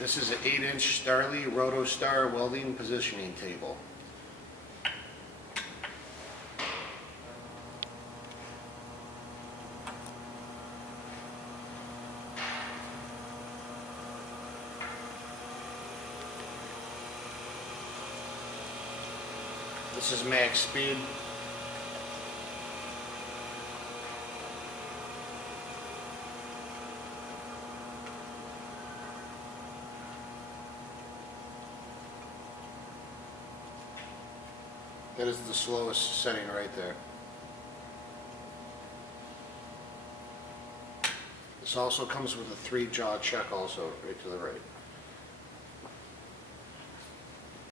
This is an 8-inch Starley Rotostar welding positioning table. This is max speed. That is the slowest setting right there. This also comes with a 3-jaw check also, right to the right.